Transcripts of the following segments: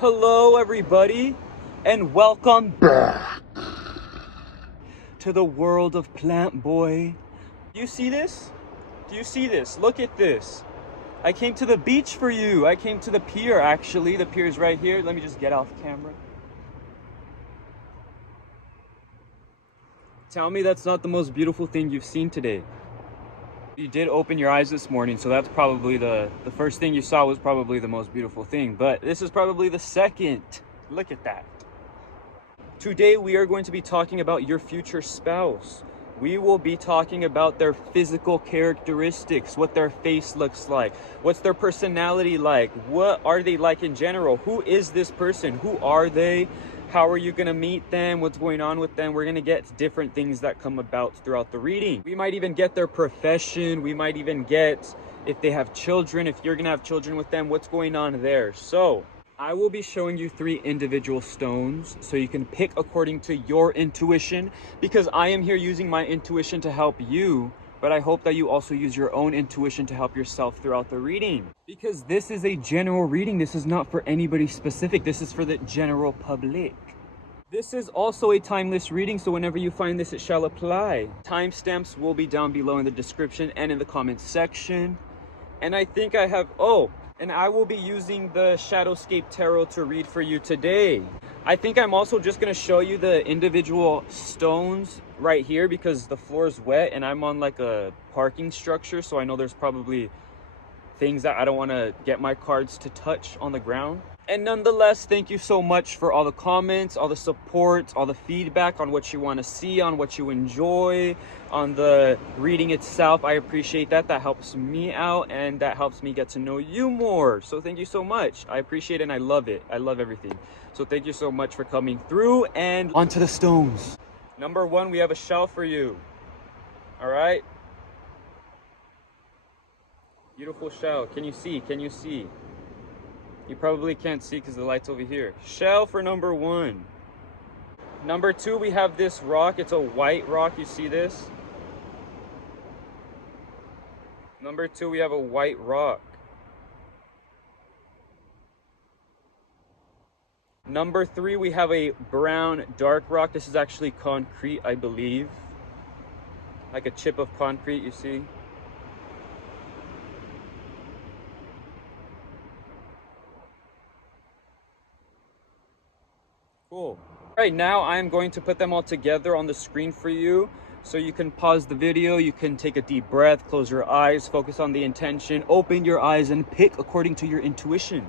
Hello everybody, and welcome back to the world of Plantboi. Do you see this? Do you see this? Look at this. I came to the beach for you. I came to the pier, actually. The pier is right here. Let me just get off camera. Tell me that's not the most beautiful thing you've seen today. You did open your eyes this morning, so that's probably the first thing you saw was probably the most beautiful thing. But this is probably the second. Look at that. Today we are going to be talking about your future spouse. We will be talking about their physical characteristics, what their face looks like, what's their personality like, what are they like in general, who is this person, who are they, how are you going to meet them, what's going on with them. We're going to get different things that come about throughout the reading. We might even get their profession, we might even get if they have children, if you're going to have children with them, what's going on there. So I will be showing you 3 individual stones so you can pick according to your intuition, because I am here using my intuition to help you, but I hope that you also use your own intuition to help yourself throughout the reading. Because this is a general reading. This is not for anybody specific. This is for the general public. This is also a timeless reading, so whenever you find this, it shall apply. Timestamps will be down below in the description and in the comments section. And I think I have, and I will be using the Shadowscape Tarot to read for you today. I think I'm also just going to show you the individual stones right here because the floor is wet and I'm on like a parking structure, so I know there's probably things that I don't want to get my cards to touch on the ground. And nonetheless, thank you so much for all the comments, all the support, all the feedback on what you want to see, on what you enjoy, on the reading itself. I appreciate that. That helps me out and that helps me get to know you more. So thank you so much. I appreciate it and I love it. I love everything. So thank you so much for coming through, and onto the stones. Number 1, we have a shell for you. All right. Beautiful shell. Can you see? Can you see? You probably can't see because the light's over here. Shell for number 1. Number 2, we have this rock. It's a white rock. You see this? Number 2, we have a white rock. Number 3, we have a brown dark rock. This is actually concrete, I believe. Like a chip of concrete, you see? Cool. Right now, I'm going to put them all together on the screen for you. So you can pause the video, you can take a deep breath, close your eyes, focus on the intention, open your eyes, and pick according to your intuition.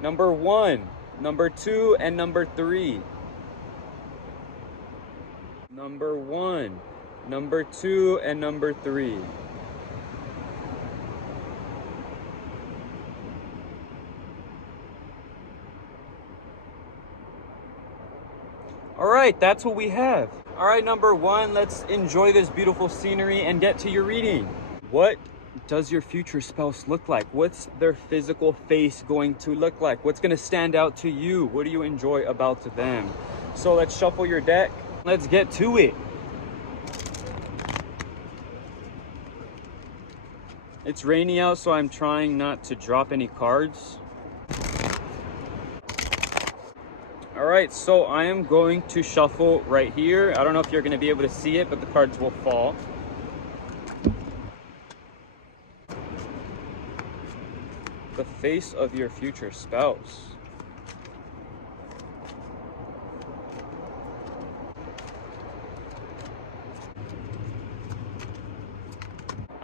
Number 1, number 2, and number 3. Number 1, number 2, and number 3. All right, that's what we have. All right, number 1, let's enjoy this beautiful scenery and get to your reading. What does your future spouse look like? What's their physical face going to look like? What's going to stand out to you? What do you enjoy about them? So let's shuffle your deck. Let's get to it. It's rainy out, so I'm trying not to drop any cards. All right, so I am going to shuffle right here. I don't know if you're going to be able to see it, but the cards will fall. The face of your future spouse.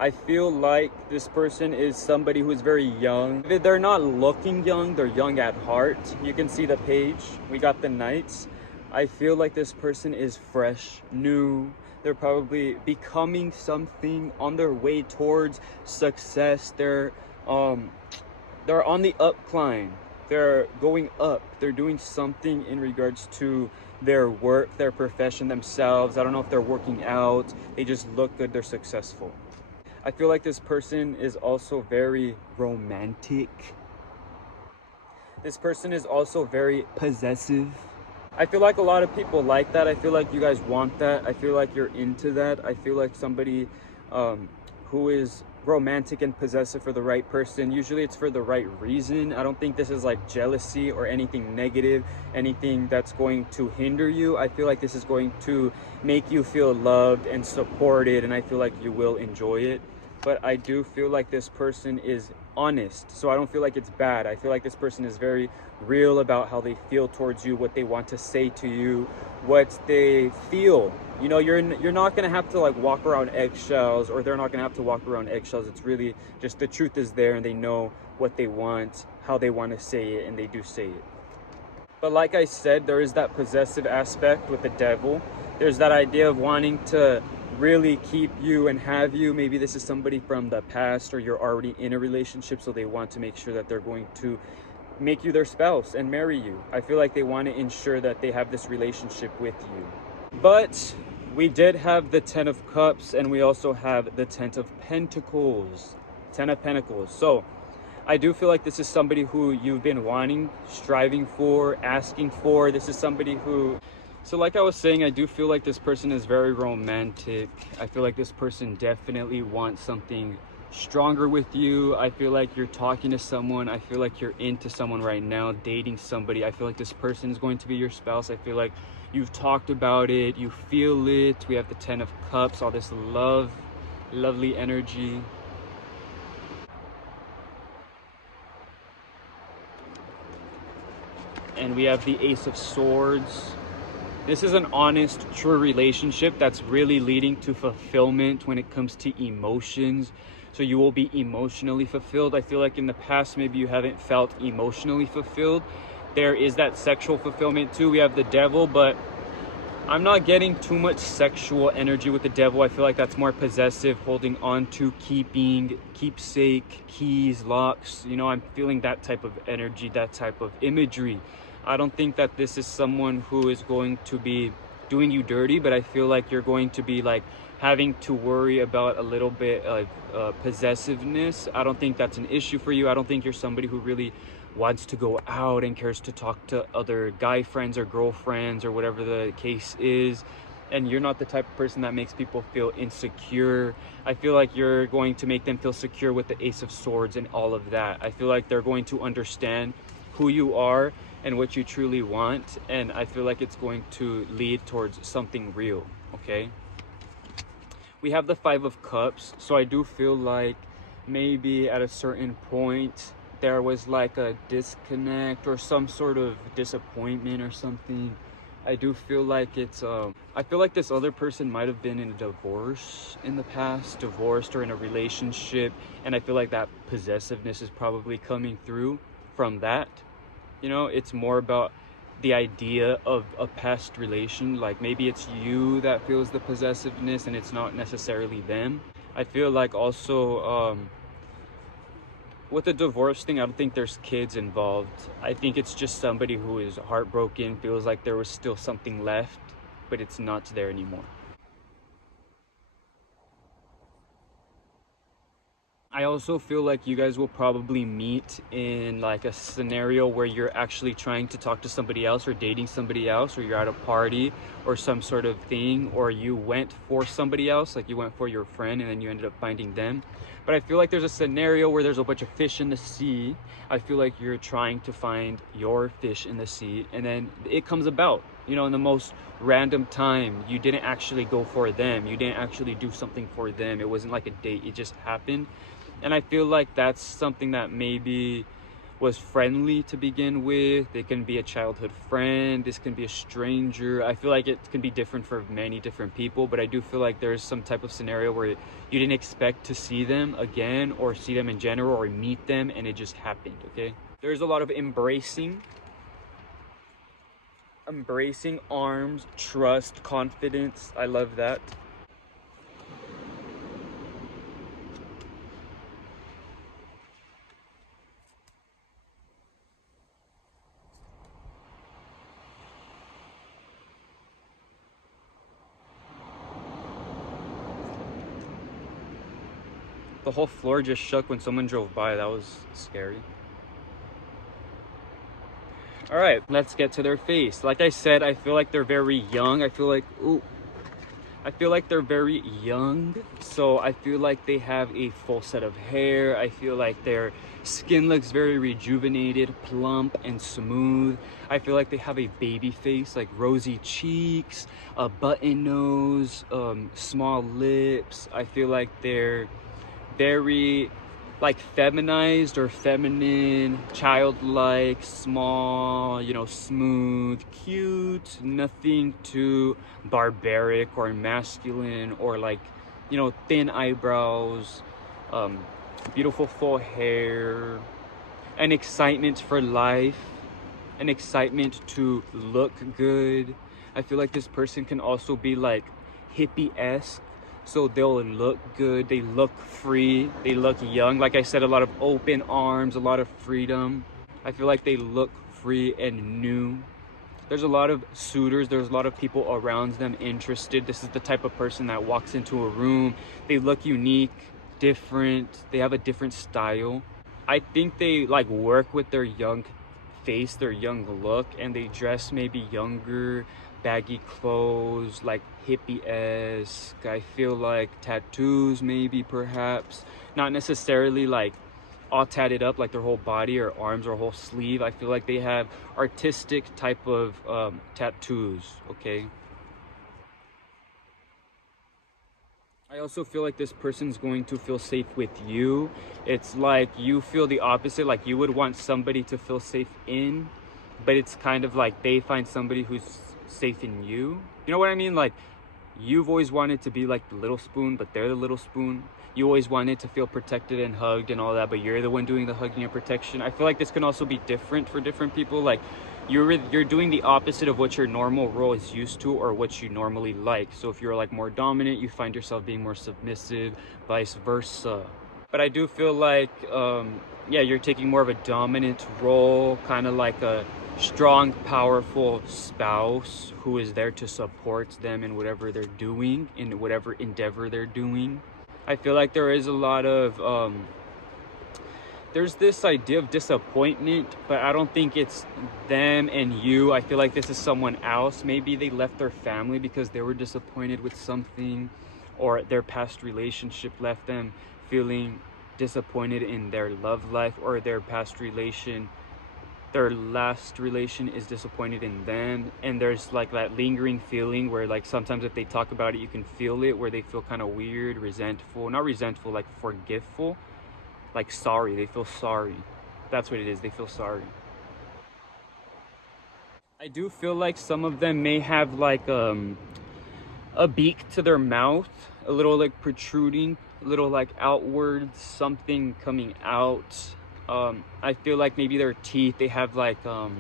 I feel like this person is somebody who's very young. They're not looking young, they're young at heart. You can see the page. We got the knights. I feel like this person is fresh, new. They're probably becoming something, on their way towards success. They're on the up climb. They're going up. They're doing something in regards to their work, their profession, themselves. I don't know if they're working out. They just look good. They're successful. I feel like this person is also very romantic. This person is also very possessive. I feel like a lot of people like that. I feel like you guys want that. I feel like you're into that. I feel like somebody who is romantic and possessive for the right person, usually it's for the right reason. I don't think this is like jealousy or anything negative, anything that's going to hinder you. I feel like this is going to make you feel loved and supported, and I feel like you will enjoy it. But I do feel like this person is honest, so I don't feel like it's bad. I feel like this person is very real about how they feel towards you, what they want to say to you, what they feel. You know, you're not gonna have to like walk around eggshells, or they're not gonna have to walk around eggshells. It's really just the truth is there, and they know what they want, how they want to say it, and they do say it. But like I said, there is that possessive aspect with the devil. There's that idea of wanting to really keep you and have you. Maybe this is somebody from the past, or you're already in a relationship, so they want to make sure that they're going to make you their spouse and marry you. I feel like they want to ensure that they have this relationship with you. But we did have the 10 of Cups, and we also have the 10 of Pentacles. 10 of Pentacles. So I do feel like this is somebody who you've been wanting, striving for, asking for. This is somebody who... So like I was saying, I do feel like this person is very romantic. I feel like this person definitely wants something stronger with you. I feel like you're talking to someone. I feel like you're into someone right now, dating somebody. I feel like this person is going to be your spouse. I feel like you've talked about it. You feel it. We have the 10 of Cups, all this love, lovely energy. And we have the Ace of Swords. This is an honest, true relationship that's really leading to fulfillment when it comes to emotions. So you will be emotionally fulfilled. I feel like in the past, maybe you haven't felt emotionally fulfilled. There is that sexual fulfillment too. We have the Devil, but I'm not getting too much sexual energy with the Devil. I feel like that's more possessive, holding on to, keeping, keepsake, keys, locks. You know, I'm feeling that type of energy, that type of imagery. I don't think that this is someone who is going to be doing you dirty, but I feel like you're going to be like having to worry about a little bit of possessiveness. I don't think that's an issue for you. I don't think you're somebody who really wants to go out and cares to talk to other guy friends or girlfriends or whatever the case is. And you're not the type of person that makes people feel insecure. I feel like you're going to make them feel secure with the Ace of Swords and all of that. I feel like they're going to understand who you are and what you truly want, and I feel like it's going to lead towards something real. Okay, we have the 5 of Cups, so I do feel like maybe at a certain point there was like a disconnect or some sort of disappointment or something. I do feel like it's I feel like this other person might have been in a divorce in the past, divorced or in a relationship, and I feel like that possessiveness is probably coming through from that. You know, it's more about the idea of a past relation. Like maybe it's you that feels the possessiveness and it's not necessarily them. I feel like also with the divorce thing, I don't think there's kids involved. I think it's just somebody who is heartbroken, feels like there was still something left, but it's not there anymore. I also feel like you guys will probably meet in like a scenario where you're actually trying to talk to somebody else or dating somebody else, or you're at a party or some sort of thing, or you went for somebody else, like you went for your friend and then you ended up finding them. But I feel like there's a scenario where there's a bunch of fish in the sea. I feel like you're trying to find your fish in the sea, and then it comes about, you know, in the most random time. You didn't actually go for them. You didn't actually do something for them. It wasn't like a date. It just happened. And I feel like that's something that maybe was friendly to begin with. It can be a childhood friend. This can be a stranger. I feel like it can be different for many different people, but I do feel like there's some type of scenario where you didn't expect to see them again, or see them in general, or meet them, and it just happened, okay? There's a lot of embracing, arms, trust, confidence. I love that. The whole floor just shook when someone drove by. That was scary. All right, let's get to their face. Like I said, I feel like they're very young. I feel like, ooh, I feel like they're very young, so I feel like they have a full set of hair. I feel like their skin looks very rejuvenated, plump, and smooth. I feel like they have a baby face, like rosy cheeks, a button nose, small lips. I feel like they're very like feminized or feminine, childlike, small, you know, smooth, cute, nothing too barbaric or masculine, or like, you know, thin eyebrows, beautiful full hair, an excitement for life, an excitement to look good. I feel like this person can also be like hippie-esque, so they'll look good, they look free, they look young. Like I said, a lot of open arms, a lot of freedom. I feel like they look free and new. There's a lot of suitors, there's a lot of people around them interested. This is the type of person that walks into a room, they look unique, different, they have a different style. I think they like work with their young face, their young look, and they dress maybe younger, baggy clothes, like hippie-esque. I feel like tattoos, maybe, perhaps. Not necessarily like all tatted up, like their whole body or arms or whole sleeve. I feel like they have artistic type of tattoos, okay? I also feel like this person's going to feel safe with you. It's like you feel the opposite, like you would want somebody to feel safe in, but it's kind of like they find somebody who's safe in you. You know what I mean? Like, you've always wanted to be like the little spoon, but they're the little spoon. You always wanted to feel protected and hugged and all that, but you're the one doing the hugging and protection. I feel like this can also be different for different people. Like, you're doing the opposite of what your normal role is used to or what you normally like. So if you're like more dominant, you find yourself being more submissive, vice versa. But I do feel like yeah, you're taking more of a dominant role, kind of like a strong, powerful spouse who is there to support them in whatever they're doing, in whatever endeavor they're doing. I feel like there is a lot of there's this idea of disappointment, but I don't think it's them and you. I feel like this is someone else. Maybe they left their family because they were disappointed with something, or their past relationship left them feeling disappointed in their love life, or their last relation is disappointed in them, and there's like that lingering feeling where like sometimes if they talk about it you can feel it, where they feel kind of weird, resentful, not resentful, like forgetful, like sorry. They feel sorry. That's what it is. They feel sorry. I do feel like some of them may have like a beak to their mouth, a little like protruding, a little like outwards, something coming out. I feel like maybe their teeth, they have like you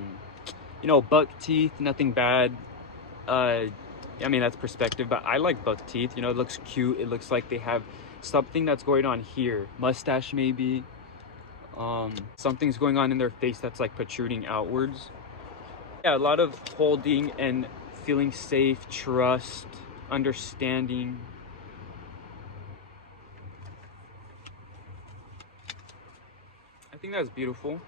know, buck teeth, nothing bad. I mean, that's perspective, but I like buck teeth. You know, it looks cute. It looks like they have something that's going on here, mustache maybe. Something's going on in their face that's like protruding outwards. Yeah, a lot of holding and feeling safe, trust, understanding. I think that's beautiful.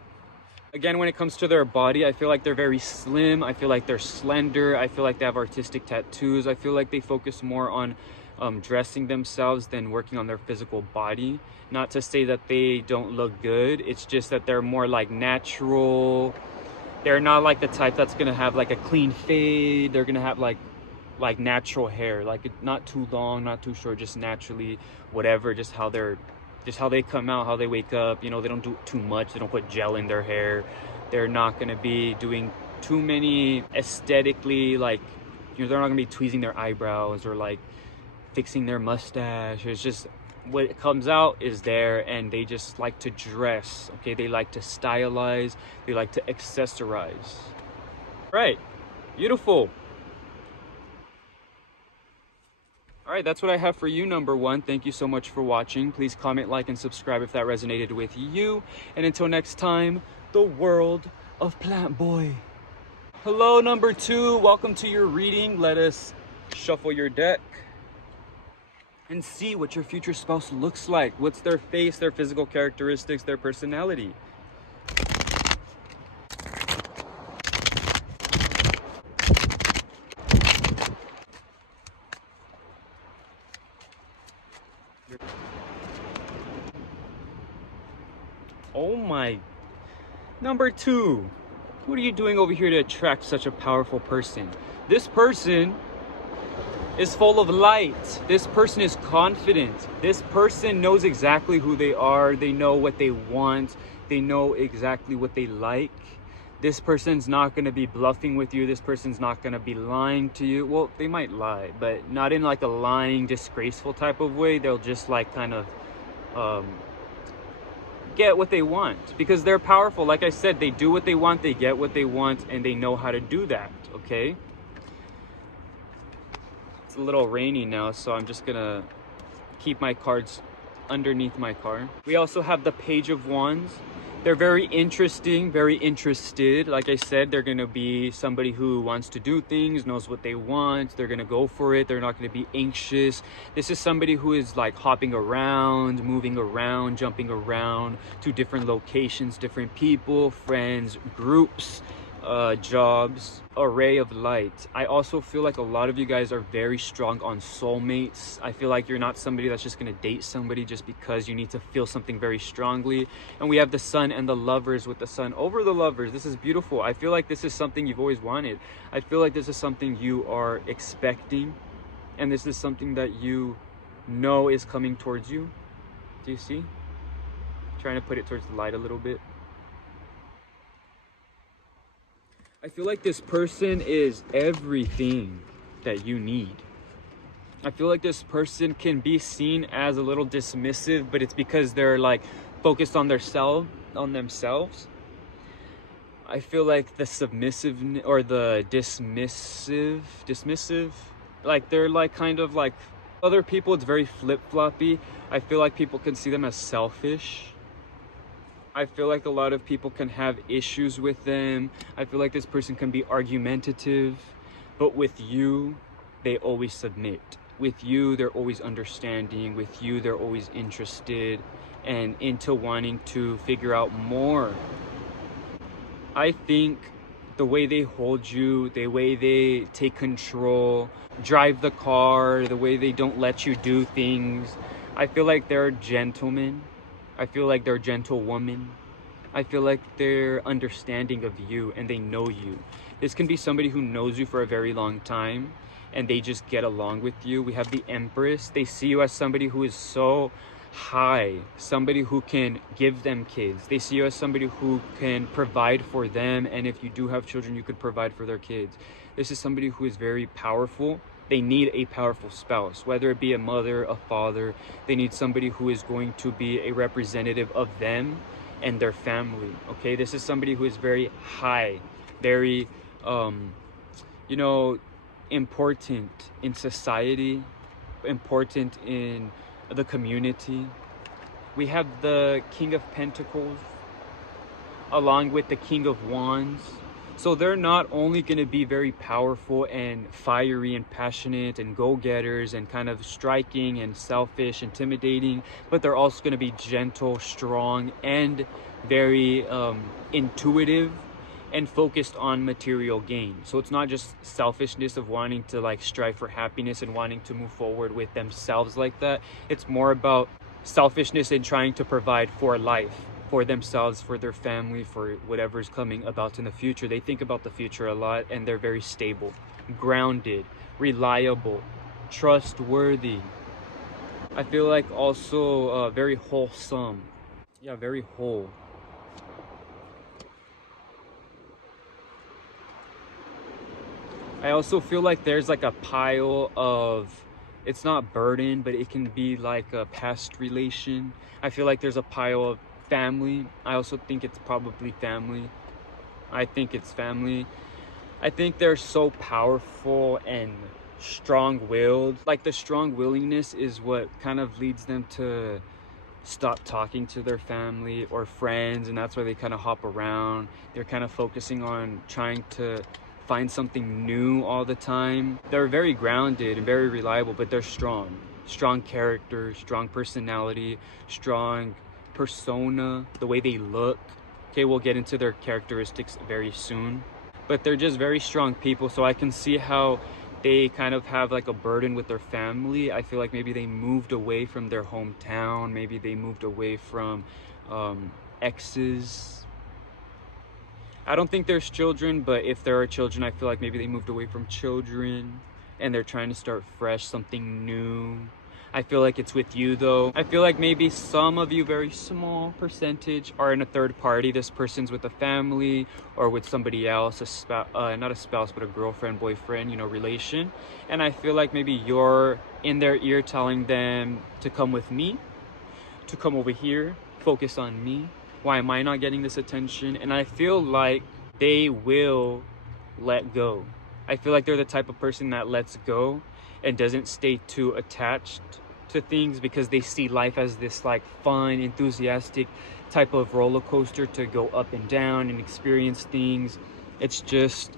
Again, when it comes to their body, I feel like they're very slim. I feel like they're slender. I feel like they have artistic tattoos. I feel like they focus more on dressing themselves than working on their physical body. Not to say that they don't look good. It's just that they're more like natural. They're not like the type that's gonna have like a clean fade. They're gonna have like natural hair, like not too long, not too short, just naturally, whatever, just how they come out, how they wake up. You know, they don't do too much. They don't put gel in their hair. They're not going to be doing too many aesthetically, like, you know, they're not going to be tweezing their eyebrows or like fixing their mustache. It's just what comes out is there, and they just like to dress, okay? They like to stylize. They like to accessorize. Right. Beautiful. All right, that's what I have for you, number one. Thank you so much for watching. Please comment, like, and subscribe if that resonated with you. And until next time, the world of Plantboi. Hello, number two. Welcome to your reading. Let us shuffle your deck and see what your future spouse looks like. What's their face, their physical characteristics, their personality. Number 2, what are you doing over here to attract such a powerful person? This person is full of light. This person is confident. This person knows exactly who they are. They know what they want. They know exactly what they like. This person's not going to be bluffing with you. This person's not going to be lying to you. Well, they might lie, but not in like a lying, disgraceful type of way. They'll just like kind of get what they want because they're powerful. Like I said, they do what they want, they get what they want, and they know how to do that, okay? It's a little rainy now, so I'm just gonna keep my cards underneath my car. We also have the Page of Wands. They're very interesting, very interested. Like I said, they're gonna be somebody who wants to do things, knows what they want. They're gonna go for it. They're not gonna be anxious. This is somebody who is like hopping around, moving around, jumping around to different locations, different people, friends, groups, jobs, array of light. I also feel like a lot of you guys are very strong on soulmates. I feel like you're not somebody that's just gonna date somebody just because you need to feel something very strongly. And we have the Sun and the Lovers with the Sun over the Lovers. This is beautiful. I feel like this is something you've always wanted. I feel like this is something you are expecting, and this is something that you know is coming towards you. Do you see? Trying to put it towards the light a little bit. I feel like this person is everything that you need. I feel like this person can be seen as a little dismissive, but it's because they're like focused on themselves. I feel like the submissive or the dismissive, like they're like kind of like other people. It's very flip-floppy. I feel like people can see them as selfish. I feel like a lot of people can have issues with them. I feel like this person can be argumentative, but with you, they always submit. With you, they're always understanding. With you, they're always interested and into wanting to figure out more. I think the way they hold you, the way they take control, drive the car, the way they don't let you do things, I feel like they're gentlemen. I feel like they're gentlewomen. I feel like they're understanding of you and they know you. This can be somebody who knows you for a very long time and they just get along with you. We have the Empress. They see you as somebody who is so high, somebody who can give them kids. They see you as somebody who can provide for them, and if you do have children, you could provide for their kids. This is somebody who is very powerful. They need a powerful spouse, whether it be a mother, a father. They need somebody who is going to be a representative of them and their family. Okay, this is somebody who is very high, very important in society, important in the community. We have the King of Pentacles along with the King of Wands. So they're not only going to be very powerful and fiery and passionate and go-getters and kind of striking and selfish, intimidating, but they're also going to be gentle, strong, and very intuitive and focused on material gain. So it's not just selfishness of wanting to like strive for happiness and wanting to move forward with themselves like that. It's more about selfishness and trying to provide for life, for themselves, for their family, for whatever's coming about in the future. They think about the future a lot, and they're very stable, grounded, reliable, trustworthy. I feel like also very wholesome. Yeah, very whole. I also feel like there's like a pile of, it's not burden, but it can be like a past relation. I feel like there's a pile of family. I also think it's probably family. I think it's family. I think they're so powerful and strong-willed. Like the strong willingness is what kind of leads them to stop talking to their family or friends, and that's why they kind of hop around. They're kind of focusing on trying to find something new all the time. They're very grounded and very reliable, but they're strong character, strong personality, strong persona, the way they look. Okay, we'll get into their characteristics very soon, but they're just very strong people. So I can see how they kind of have like a burden with their family. I feel like maybe they moved away from their hometown, maybe they moved away from exes. I don't think there's children, but if there are children, I feel like maybe they moved away from children and they're trying to start fresh, something new. I feel like it's with you though. I feel like maybe some of you, very small percentage, are in a third party. This person's with a family or with somebody else, not a spouse, but a girlfriend, boyfriend, relation. And I feel like maybe you're in their ear telling them to come with me, to come over here, focus on me. Why am I not getting this attention? And I feel like they will let go. I feel like they're the type of person that lets go and doesn't stay too attached to things because they see life as this like fun, enthusiastic type of roller coaster to go up and down and experience things. It's just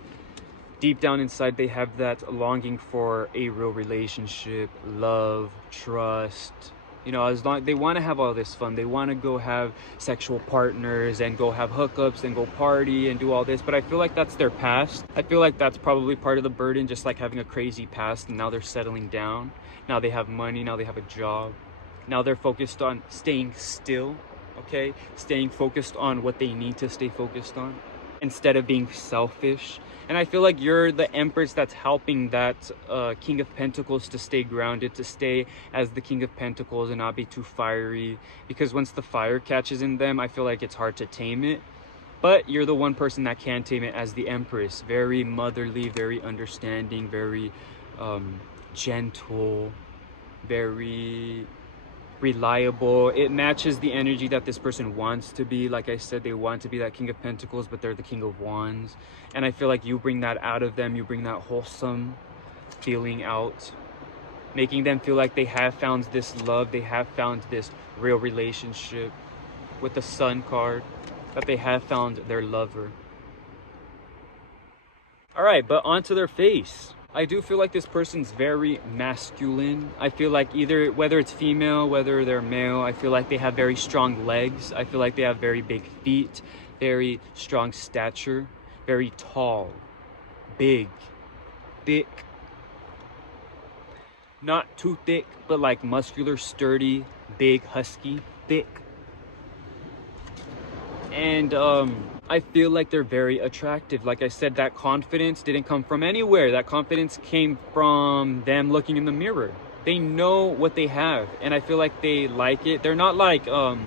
deep down inside they have that longing for a real relationship, love, trust. As long they want to have all this fun, they want to go have sexual partners and go have hookups and go party and do all this, but I feel like that's their past. I feel like that's probably part of the burden, just like having a crazy past, and now they're settling down. Now they have money, now they have a job. Now they're focused on staying still, okay? Staying focused on what they need to stay focused on instead of being selfish. And I feel like you're the Empress that's helping that King of Pentacles to stay grounded, to stay as the King of Pentacles and not be too fiery. Because once the fire catches in them, I feel like it's hard to tame it. But you're the one person that can tame it as the Empress. Very motherly, very understanding, very gentle, very reliable. It matches the energy that this person wants to be. Like I said, they want to be that King of Pentacles, but they're the King of Wands. And I feel like you bring that out of them. You bring that wholesome feeling out, making them feel like they have found this love, they have found this real relationship with the Sun card, that they have found their lover. All right, but onto their face. I do feel like this person's very masculine. I feel like whether it's female, whether they're male, I feel like they have very strong legs. I feel like they have very big feet, very strong stature, very tall, big, thick. Not too thick, but like muscular, sturdy, big, husky, thick. And I feel like they're very attractive. Like I said, that confidence didn't come from anywhere. That confidence came from them looking in the mirror. They know what they have, and I feel like they like it. They're not like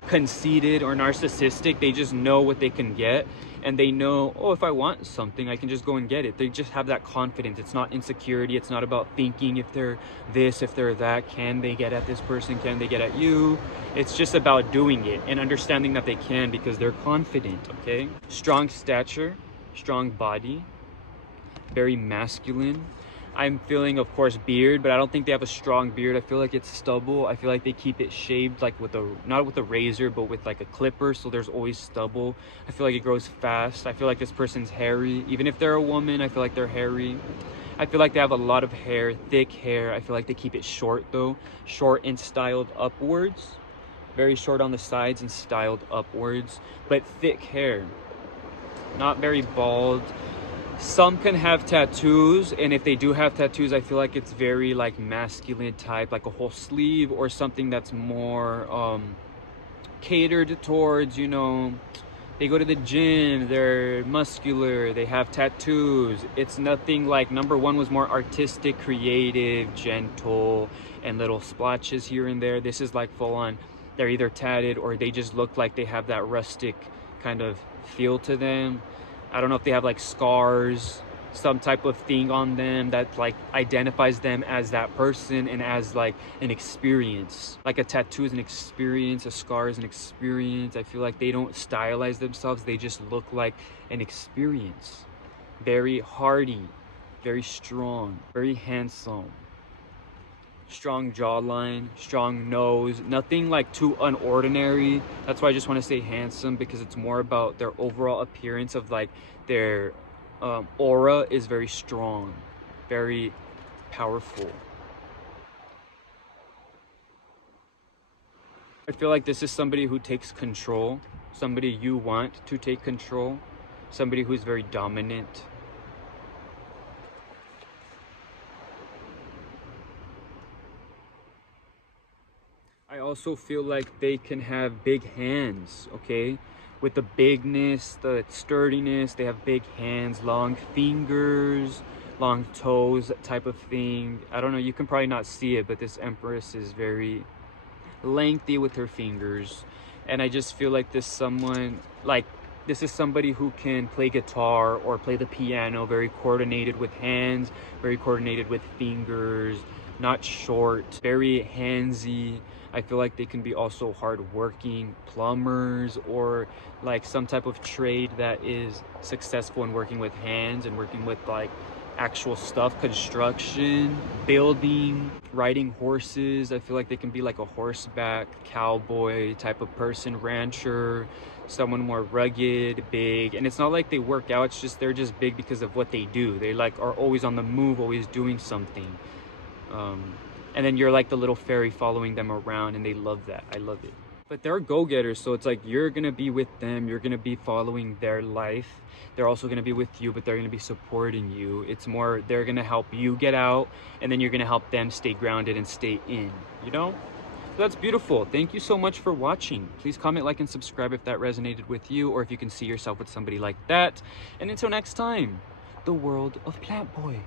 conceited or narcissistic. They just know what they can get, and they know, oh, if I want something, I can just go and get it. They just have that confidence. It's not insecurity. It's not about thinking if they're this, if they're that. Can they get at this person? Can they get at you? It's just about doing it and understanding that they can because they're confident, okay? Strong stature, strong body, very masculine. I'm feeling, of course, beard, but I don't think they have a strong beard. I feel like it's stubble. I feel like they keep it shaved like not with a razor, but with like a clipper, so there's always stubble. I feel like it grows fast. I feel like this person's hairy. Even if they're a woman, I feel like they're hairy. I feel like they have a lot of hair, thick hair. I feel like they keep it short though, short and styled upwards. Very short on the sides and styled upwards, but thick hair. Not very bald. Some can have tattoos, and if they do have tattoos, I feel like it's very like masculine type, like a whole sleeve or something that's more catered towards, they go to the gym, they're muscular, they have tattoos. It's nothing like number one was more artistic, creative, gentle, and little splotches here and there. This is like full on. They're either tatted or they just look like they have that rustic kind of feel to them. I don't know if they have like scars, some type of thing on them that like identifies them as that person and as like an experience. Like a tattoo is an experience, a scar is an experience. I feel like they don't stylize themselves, they just look like an experience. Very hardy, very strong, very handsome. Strong jawline, strong nose, nothing like too unordinary. That's why I just want to say handsome, because it's more about their overall appearance of like their aura is very strong, very powerful. I feel like this is somebody who takes control, somebody you want to take control, somebody who's very dominant. I also feel like they can have big hands, okay? with the bigness, the sturdiness. They have big hands, long fingers, long toes, type of thing. I don't know, you can probably not see it, but this empress is very lengthy with her fingers. And I just feel like this is somebody who can play guitar or play the piano, very coordinated with hands, very coordinated with fingers, not short, very handsy. I feel like they can be also hardworking plumbers, or like some type of trade that is successful in working with hands and working with like actual stuff, construction, building, riding horses. I feel like they can be like a horseback cowboy type of person, rancher, someone more rugged, big. And it's not like they work out, it's just they're just big because of what they do. They like are always on the move, always doing something. And then you're like the little fairy following them around, and they love that. I love it. But they're go-getters, so it's like you're gonna be with them, you're gonna be following their life. They're also gonna be with you, but they're gonna be supporting you. It's more they're gonna help you get out, and then you're gonna help them stay grounded and stay in, you know? So that's beautiful. Thank you so much for watching. Please comment, like, and subscribe if that resonated with you, or if you can see yourself with somebody like that. And until next time, the world of Plantboi.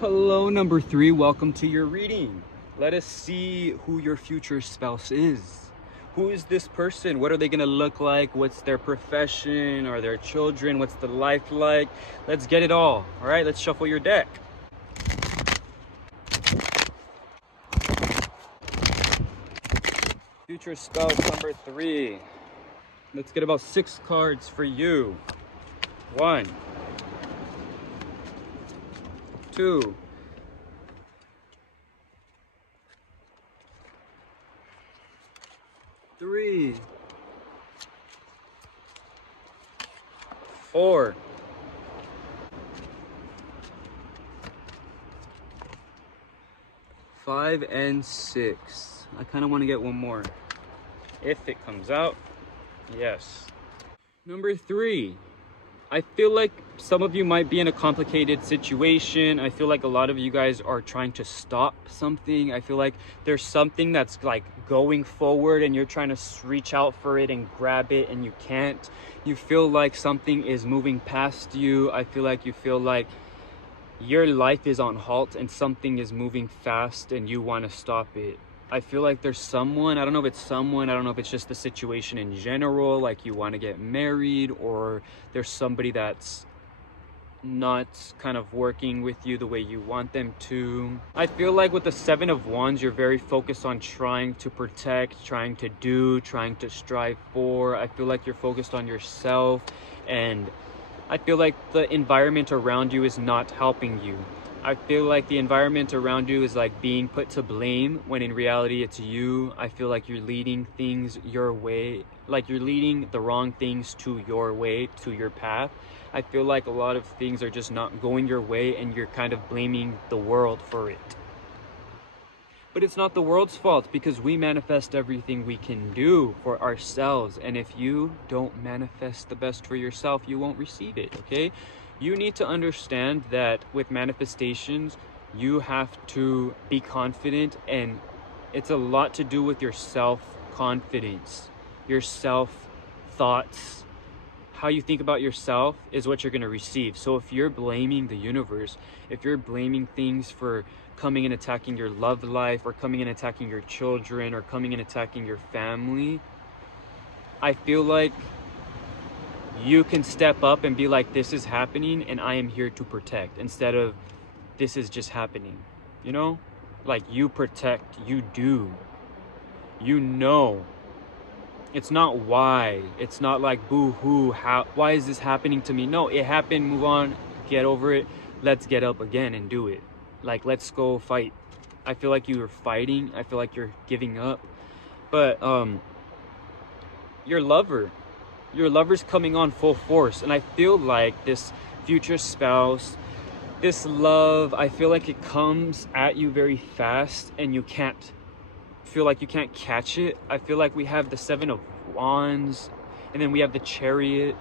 Hello, number 3. Welcome to your reading. Let us see who your future spouse is. Who is this person? What are they going to look like? What's their profession? Are there children? What's the life like? Let's get it all. All right, let's shuffle your deck. Future spouse number 3. Let's get about 6 cards for you. 1, 2, 3, 4, 5, and 6. I kind of want to get one more if it comes out. Yes. Number 3. I feel like some of you might be in a complicated situation. I feel like a lot of you guys are trying to stop something. I feel like there's something that's like going forward and you're trying to reach out for it and grab it and you can't. You feel like something is moving past you. I feel like you feel like your life is on halt and something is moving fast and you want to stop it. I feel like there's someone, I don't know if it's someone, I don't know if it's just the situation in general, like you want to get married, or there's somebody that's not kind of working with you the way you want them to. I feel like with the 7 of Wands, you're very focused on trying to protect, trying to do, trying to strive for. I feel like you're focused on yourself, and I feel like the environment around you is not helping you. I feel like the environment around you is like being put to blame when in reality it's you. I feel like you're leading things your way, like you're leading the wrong things to your way, to your path. I feel like a lot of things are just not going your way and you're kind of blaming the world for it. But it's not the world's fault, because we manifest everything we can do for ourselves. And if you don't manifest the best for yourself, you won't receive it, okay? You need to understand that with manifestations, you have to be confident, and it's a lot to do with your self-confidence, your self-thoughts. How you think about yourself is what you're going to receive. So if you're blaming the universe, if you're blaming things for coming and attacking your love life, or coming and attacking your children, or coming and attacking your family, I feel like you can step up and be like, this is happening and I am here to protect, instead of this is just happening, you know? Like, you protect, you do, you know. It's not why. It's not like boo-hoo, why is this happening to me? No, it happened, move on, get over it. Let's get up again and do it. Like, let's go fight. I feel like you are fighting. I feel like you're giving up. But your lover's coming on full force, and I feel like this future spouse, this love, I feel like it comes at you very fast and you can't feel like you can't catch it. I feel like we have the 7 of Wands, and then we have the Chariot.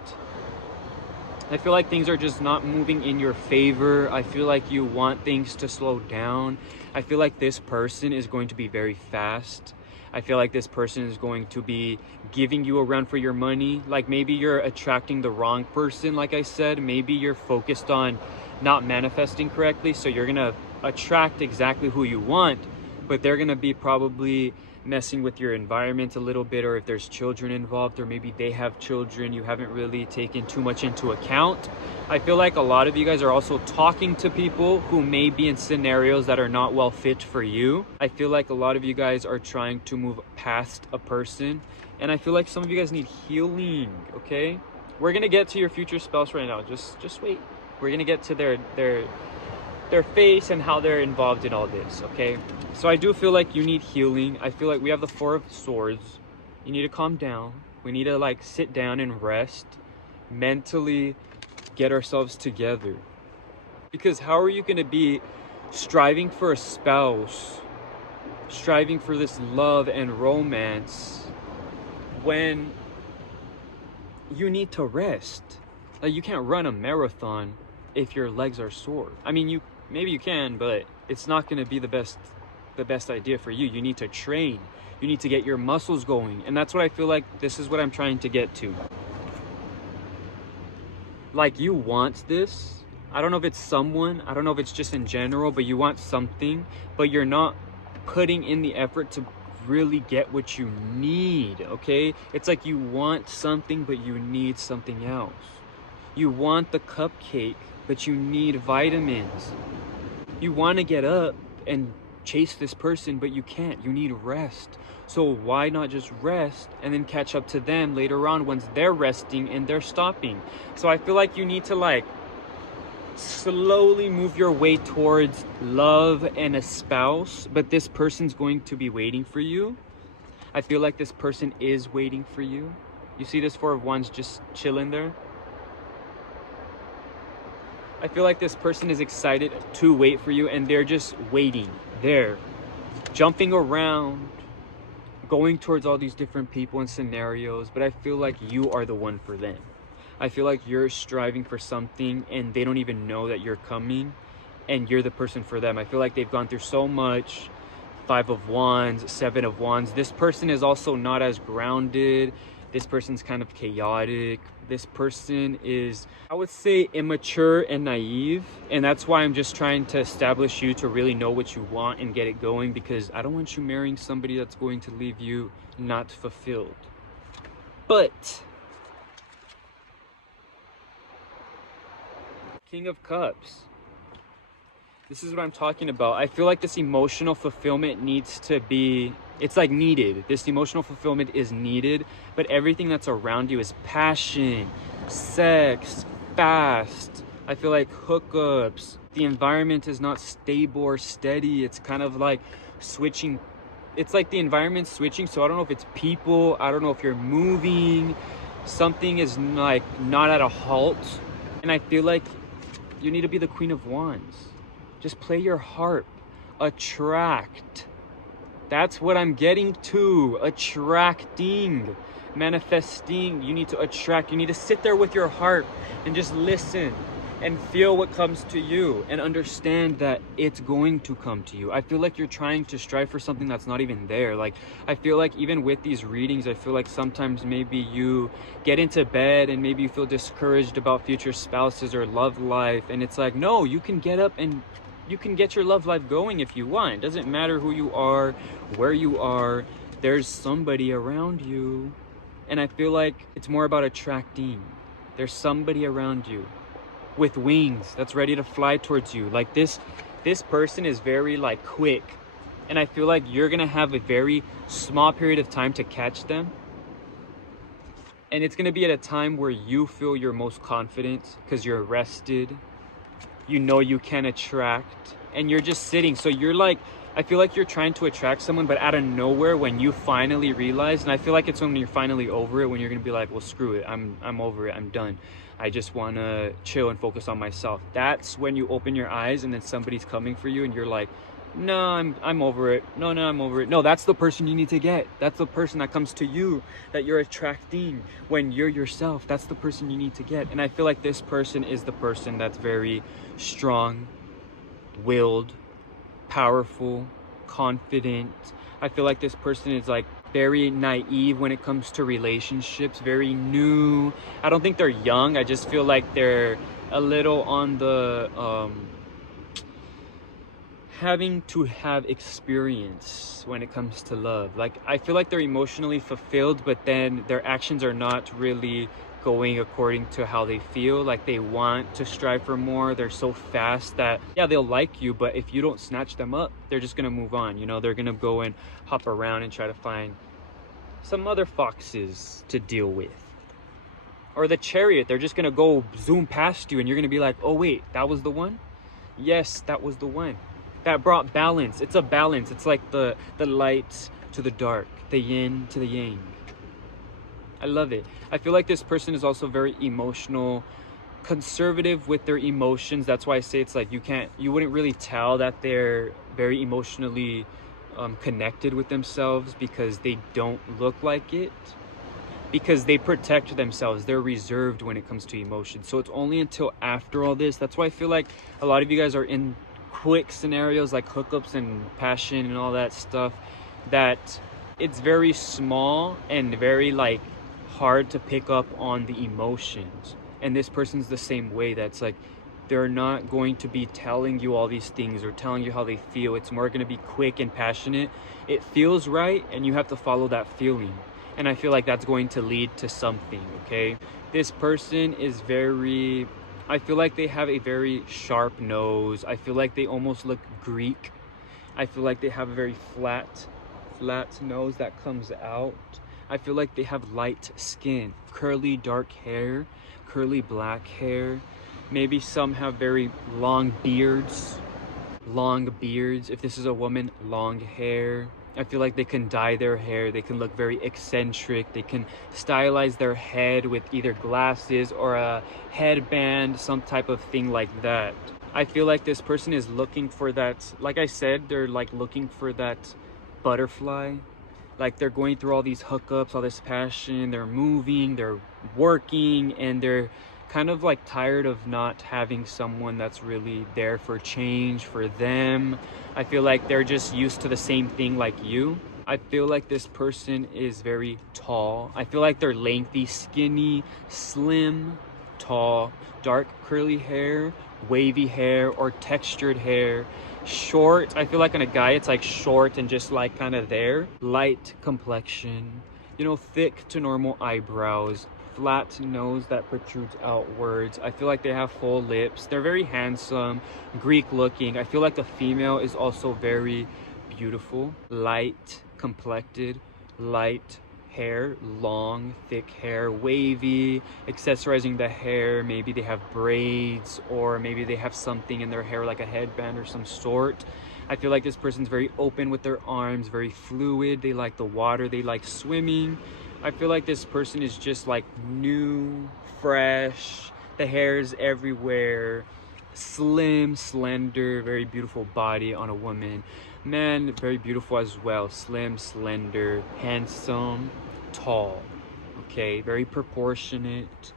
I feel like things are just not moving in your favor. I feel like you want things to slow down. I feel like this person is going to be very fast. I feel like this person is going to be giving you a run for your money. Like maybe you're attracting the wrong person, like I said. Maybe you're focused on not manifesting correctly, so you're gonna attract exactly who you want, but they're gonna be probably messing with your environment a little bit, or if there's children involved, or maybe they have children you haven't really taken too much into account. I feel like a lot of you guys are also talking to people who may be in scenarios that are not well fit for you. I feel like a lot of you guys are trying to move past a person, and I feel like some of you guys need healing. Okay, we're gonna get to your future spouse right now. Just wait. We're gonna get to their face and how they're involved in all this. Okay, so I do feel like you need healing. I feel like we have the Four of Swords. You need to calm down. We need to like sit down and rest, mentally get ourselves together, because how are you going to be striving for a spouse, striving for this love and romance, when you need to rest? Like, you can't run a marathon if your legs are sore. I mean, maybe you can, but it's not going to be the best idea for you. You need to train. You need to get your muscles going, and that's what I feel like this is what I'm trying to get to. Like, you want this. I don't know if it's someone, I don't know if it's just in general, but you want something, but you're not putting in the effort to really get what you need. Okay, it's like you want something, but you need something else. You want the cupcake, but you need vitamins. You want to get up and chase this person, but you can't. You need rest. So why not just rest and then catch up to them later on once they're resting and they're stopping? So I feel like you need to like slowly move your way towards love and a spouse, but this person's going to be waiting for you. I feel like this person is waiting for you. You see this Four of Wands just chilling there? I feel like this person is excited to wait for you, and they're just waiting. They're jumping around, going towards all these different people and scenarios, but I feel like you are the one for them. I feel like you're striving for something and they don't even know that you're coming, and you're the person for them. I feel like they've gone through so much. Five of Wands, Seven of Wands. This person is also not as grounded. This person's kind of chaotic. This person is, I would say, immature and naive. And that's why I'm just trying to establish you to really know what you want and get it going, because I don't want you marrying somebody that's going to leave you not fulfilled. But King of Cups. This is what I'm talking about. I feel like this emotional fulfillment needs to be, it's like needed. This emotional fulfillment is needed, but everything that's around you is passion, sex, fast. I feel like hookups. The environment is not stable or steady. It's kind of like switching. It's like the environment's switching. So I don't know if it's people. I don't know if you're moving. Something is like not at a halt. And I feel like you need to be the Queen of Wands. Just play your harp. Attract. That's what I'm getting to. Attracting. Manifesting. You need to attract. You need to sit there with your harp and just listen and feel what comes to you and understand that it's going to come to you. I feel like you're trying to strive for something that's not even there. Like, I feel like even with these readings, I feel like sometimes maybe you get into bed and maybe you feel discouraged about future spouses or love life. And it's like, no, you can get up and you can get your love life going if you want. It doesn't matter who you are, where you are. There's somebody around you. And I feel like it's more about attracting. There's somebody around you with wings that's ready to fly towards you. Like this person is very like quick, and I feel like you're gonna have a very small period of time to catch them, and it's gonna be at a time where you feel your most confident because you're rested, you know you can attract, and you're just sitting. So you're like, I feel like you're trying to attract someone, but out of nowhere, when you finally realize, and I feel like it's when you're finally over it, when you're gonna be like, well, screw it, I'm over it, I'm done, I just want to chill and focus on myself. That's when you open your eyes and then somebody's coming for you and you're like, no, I'm over it. No, I'm over it. No, that's the person you need to get. That's the person that comes to you, that you're attracting when you're yourself. That's the person you need to get. And I feel like this person is the person that's very strong willed, powerful, confident. I feel like this person is like very naive when it comes to relationships, very new. I don't think they're young. I just feel like they're a little on the having to have experience when it comes to love. Like, I feel like they're emotionally fulfilled, but then their actions are not really going according to how they feel. Like, they want to strive for more. They're so fast that, yeah, they'll like you, but if you don't snatch them up, they're just gonna move on. You know, they're gonna go and hop around and try to find some other foxes to deal with. Or the Chariot, they're just gonna go zoom past you and you're gonna be like, oh wait, that was the one? Yes, that was the one. That brought balance. It's a balance. It's like the light to the dark, the yin to the yang. I love it. I feel like this person is also very emotional, conservative with their emotions. That's why I say it's like you wouldn't really tell that they're very emotionally connected with themselves, because they don't look like it, because they protect themselves. They're reserved when it comes to emotions. So it's only until after all this. That's why I feel like a lot of you guys are in quick scenarios like hookups and passion and all that stuff, that it's very small and very like hard to pick up on the emotions. And this person's the same way. That's like, they're not going to be telling you all these things or telling you how they feel. It's more going to be quick and passionate. It feels right and you have to follow that feeling. And I feel like that's going to lead to something, okay? This person is very, I feel like they have a very sharp nose. I feel like they almost look Greek. I feel like they have a very flat nose that comes out. I feel like they have light skin, curly dark hair, curly black hair. Maybe some have very long beards. If this is a woman, long hair. I feel like they can dye their hair. They can look very eccentric. They can stylize their head with either glasses or a headband, some type of thing like that. I feel like this person is looking for that, like I said, they're like looking for that butterfly. Like, they're going through all these hookups, all this passion, they're moving, they're working, and they're kind of like tired of not having someone that's really there for change for them. I feel like they're just used to the same thing like you. I feel like this person is very tall. I feel like they're lengthy, skinny, slim, tall, dark curly hair, wavy hair, or textured hair. Short, I feel like on a guy it's like short and just like kind of there. Light complexion, you know, thick to normal eyebrows, flat nose that protrudes outwards. I feel like they have full lips. They're very handsome, Greek looking. I feel like the female is also very beautiful, light complected, light hair, long thick hair, wavy, accessorizing the hair. Maybe they have braids, or maybe they have something in their hair like a headband or some sort. I feel like this person's very open with their arms, very fluid. They like the water, they like swimming. I feel like this person is just like new, fresh, the hair's everywhere, slim, slender, very beautiful body on a woman. Man, very beautiful as well, slim, slender, handsome, tall, okay, very proportionate,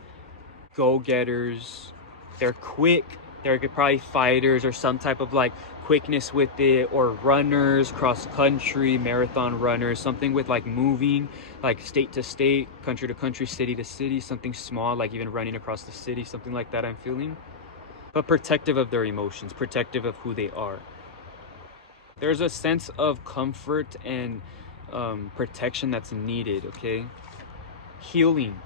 go-getters. They're quick. They're probably fighters or some type of like quickness with it, or runners, cross country, marathon runners, something with like moving, like state to state, country to country, city to city, something small, like even running across the city, something like that I'm feeling. But protective of their emotions, protective of who they are. There's a sense of comfort and protection that's needed, okay? Healing.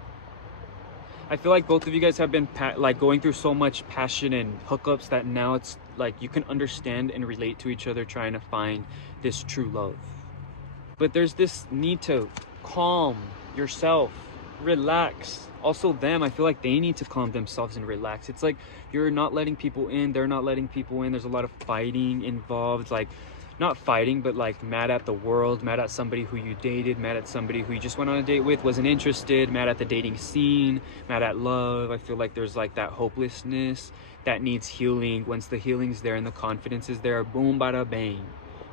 I feel like both of you guys have been like going through so much passion and hookups that now it's like you can understand and relate to each other, trying to find this true love. But there's this need to calm yourself, relax. Also them, I feel like they need to calm themselves and relax. It's like you're not letting people in, they're not letting people in. There's a lot of fighting involved, like not fighting, but like mad at the world, mad at somebody who you dated, mad at somebody who you just went on a date with, wasn't interested, mad at the dating scene, mad at love. I feel like there's like that hopelessness that needs healing. Once the healing's there and the confidence is there, boom, bada bang,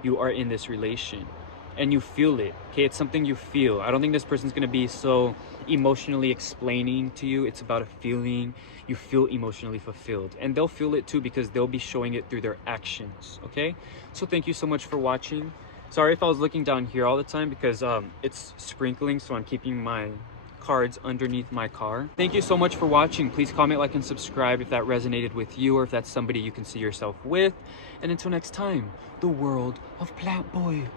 you are in this relation and you feel it, okay? It's something you feel. I don't think this person's gonna be so emotionally explaining to you. It's about a feeling. You feel emotionally fulfilled, and they'll feel it too, because they'll be showing it through their actions, okay? So thank you so much for watching. Sorry if I was looking down here all the time because it's sprinkling, so I'm keeping my cards underneath my car. Thank you so much for watching. Please comment, like, and subscribe if that resonated with you or if that's somebody you can see yourself with. And until next time, the world of Plantboi.